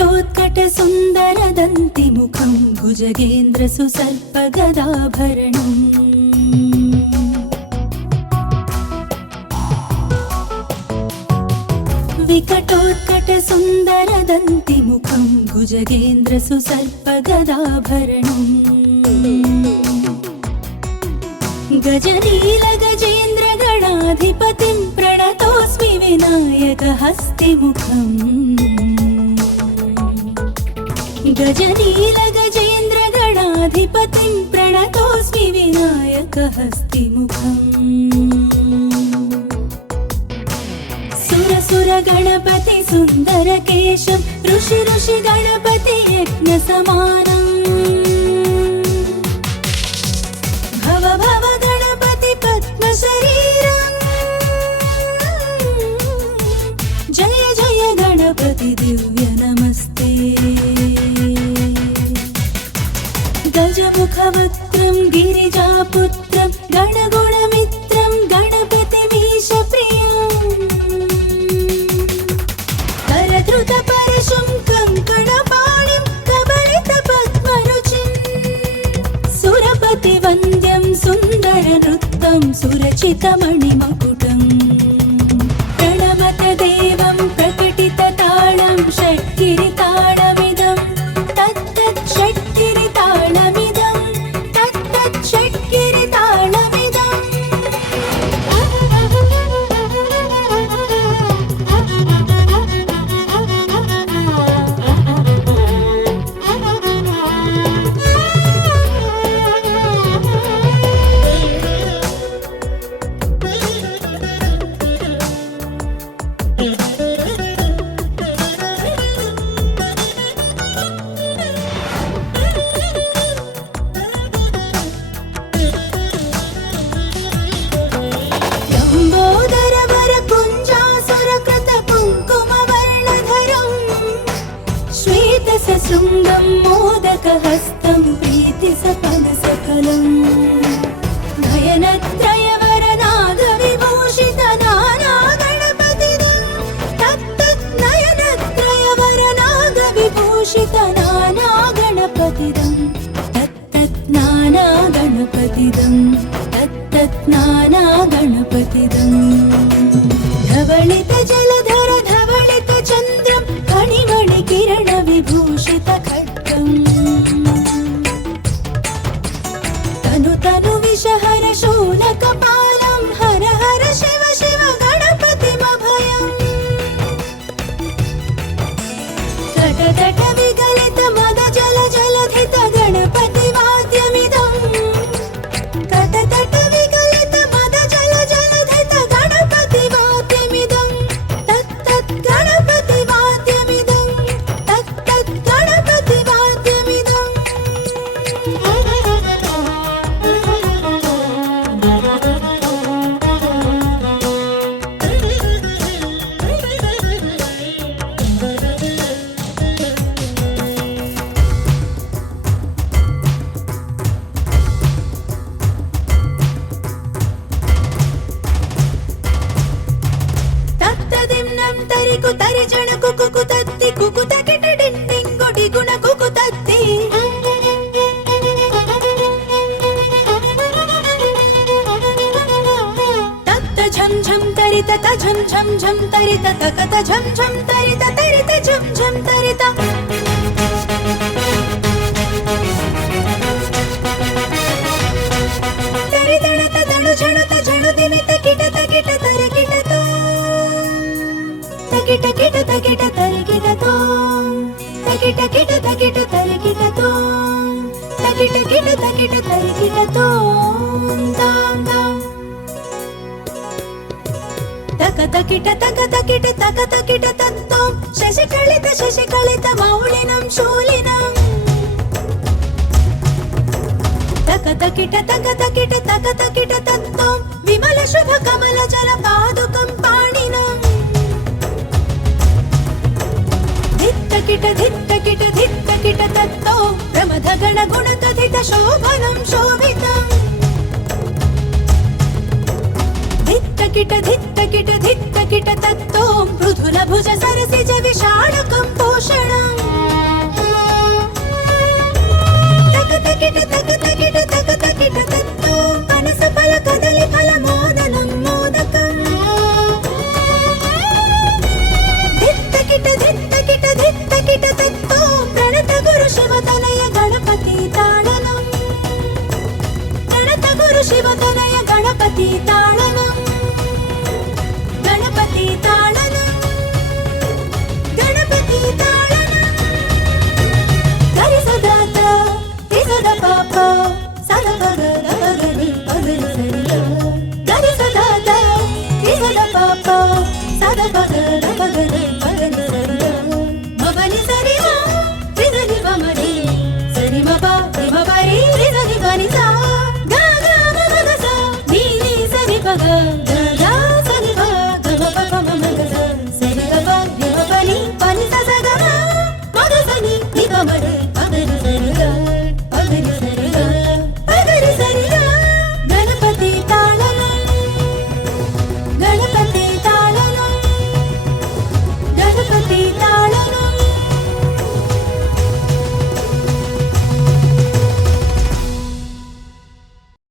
विकटोत्कटसुन्दरदन्तिमुखं भुजगेन्द्रसुसर्पगदाभरणम् विकटोत्कटसुन्दरदन्तिमुखं भुजगेन्द्रसुसर्पगदाभरणम् गजनीलगजेन्द्रगणाधिपतिं प्रणतोऽस्मि विनायकहस्तिमुखम् गजनीलगजेन्द्रगणाधिपतिं प्रणतोऽस्मि विनायकहस्तिमुखम् सुरसुरगणपति सुन्दरकेशं ऋषि गणपति यज्ञसमानम् भव भव गणपति पद्मशरीरम् जय जय गणपति दिव्य नमस्ते गजमुखवक्त्रं गिरिजापुत्रं गणगुणमित्रं गणपतिमीशप्रियम् करधृतपरशुं कङ्कणपाणिं कबलितपद्मरुचिं सुरपतिवन्द्यं सुन्दरनृत्तं सुरचितमणिमकुटम् प्रणमत देवं प्रकटितताळं षट्गिरिताळमिदं तत्तत् षट्गिरिताळमिदं तत्तत् षट्गिरिताळमिदम् श्वेतसशृङ्गं मोदकहस्तं प्रीतिसपदसकलम् नयनत्रयवरनागविभूषितनानागणपतिदं तत्तत् नयनत्रयवरनागविभूषितनानागणपतिदं तत्तत् नानागणपतिदं तत्तत् नानागणपतिदं धवलितजलधर धवलितचन्द्रं फणिमणिकिरणविभूषितखड्गम् तनु तनु विषहर शूलकपालं हर हर शिव शिव गणपतिमभयम् तटतट विगलित मद जल जलधित गणपतिवाद्यमिदम् तटतट विगलित मद जल जलधित गणपतिवाद्यमिदम् तत्तत् गणपतिवाद्यमिदम् तत्तत् गणपतिवाद्यमिदम् తత్తదిమ్నం తరికు తరిజణ కుకు తత్తి కుకు తకిట డిండింగు డిగుణ కుకు తత్తి తత్త ఝం ఝం తరిత త ఝం ఝం ఝం తరిత తకత ఝం ఝం తరిత తరిత ఝం ఝం తరిత తరితణత తణు ఝణుత ఝణు దిమిత కిట తకిట తరికిటతో తకిట కిట తకిట తరికిటతో తకిట కిట తకిట తరికిటతో తకిట కిట తకిట తరికిటతో తాం తాం తక తకిట తత్తో శశికళిత మౌళినం శూలినం తక తకిట తత్తో విమల శుభ కమల జల పాదుకం పాణినం ధిత్తకిట తత్తో ప్రమథ గణ గుణకథిత శోభనం శోభితం धित्तकिट तत्तो मृदुल भुज सरसिज विशालकं पोषणम् ಗಣಪತಿ ತಾಳನು ಗಣತ ಗುರು ಶಿವತನಯ ಗಣಪತಿ ತಾಳ